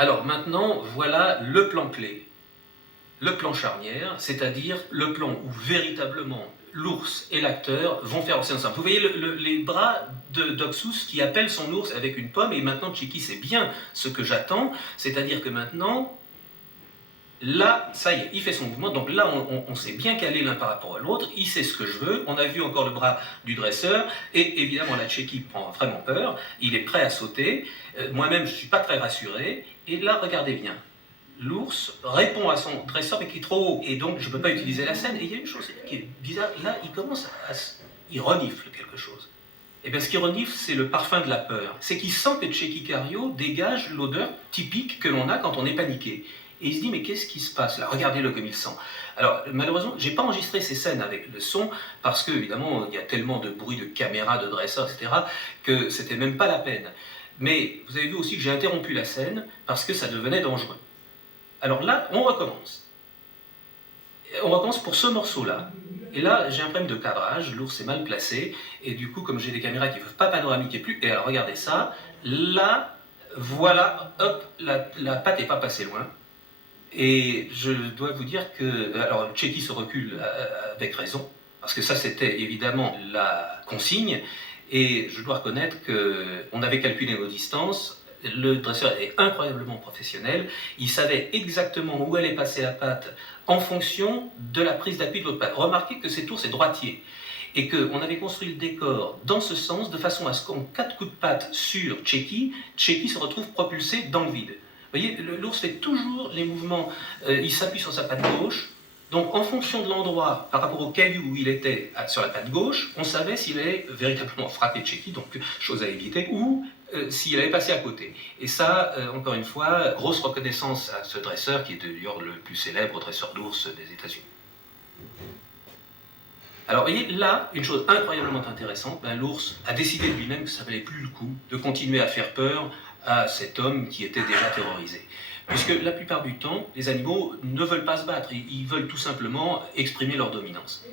Alors maintenant, voilà le plan clé, le plan charnière, c'est-à-dire le plan où véritablement l'ours et l'acteur vont faire leur scène ensemble. Vous voyez les bras de d'Oxus qui appelle son ours avec une pomme, et maintenant Chicky sait bien ce que j'attends, c'est-à-dire que maintenant, là, ça y est, il fait son mouvement, donc là on s'est bien calé l'un par rapport à l'autre, il sait ce que je veux, on a vu encore le bras du dresseur, et évidemment la Chicky prend vraiment peur, il est prêt à sauter, moi-même je ne suis pas très rassuré, et là regardez bien, l'ours répond à son dresseur mais qui est trop haut, et donc je ne peux pas utiliser la scène, et il y a une chose qui est bizarre, là il commence il renifle quelque chose. Et bien ce qu'il renifle, c'est le parfum de la peur. C'est qu'il sent que Chicky Cario dégage l'odeur typique que l'on a quand on est paniqué. Et il se dit, mais qu'est-ce qui se passe là? Regardez-le comme il sent. Alors, malheureusement, je n'ai pas enregistré ces scènes avec le son, parce que, évidemment, il y a tellement de bruit de caméra, de dresseur, etc., que c'était même pas la peine. Mais vous avez vu aussi que j'ai interrompu la scène, parce que ça devenait dangereux. Alors là, on recommence. On recommence pour ce morceau-là. Et là, j'ai un problème de cadrage, l'ours est mal placé, et du coup, comme j'ai des caméras qui ne peuvent pas panoramiquer plus, et alors regardez ça, là, voilà, hop, la patte n'est pas passée loin. Et je dois vous dire que, alors Chicky se recule avec raison, parce que ça c'était évidemment la consigne, et je dois reconnaître qu'on avait calculé nos distances, le dresseur est incroyablement professionnel, il savait exactement où allait passer la patte en fonction de la prise d'appui de l'autre patte. Remarquez que cet ours est droitier, et qu'on avait construit le décor dans ce sens, de façon à ce qu'en 4 coups de patte sur Chicky, Chicky se retrouve propulsé dans le vide. Vous voyez, l'ours fait toujours les mouvements, il s'appuie sur sa patte gauche, donc en fonction de l'endroit, par rapport au caillou où il était sur la patte gauche, on savait s'il allait véritablement frapper Chicky, donc chose à éviter, ou s'il allait passer à côté. Et ça, encore une fois, grosse reconnaissance à ce dresseur, qui est d'ailleurs le plus célèbre dresseur d'ours des États-Unis. Alors, vous voyez, là, une chose incroyablement intéressante, l'ours a décidé de lui-même que ça valait plus le coup de continuer à faire peur à cet homme qui était déjà terrorisé. Puisque la plupart du temps, les animaux ne veulent pas se battre, ils veulent tout simplement exprimer leur dominance.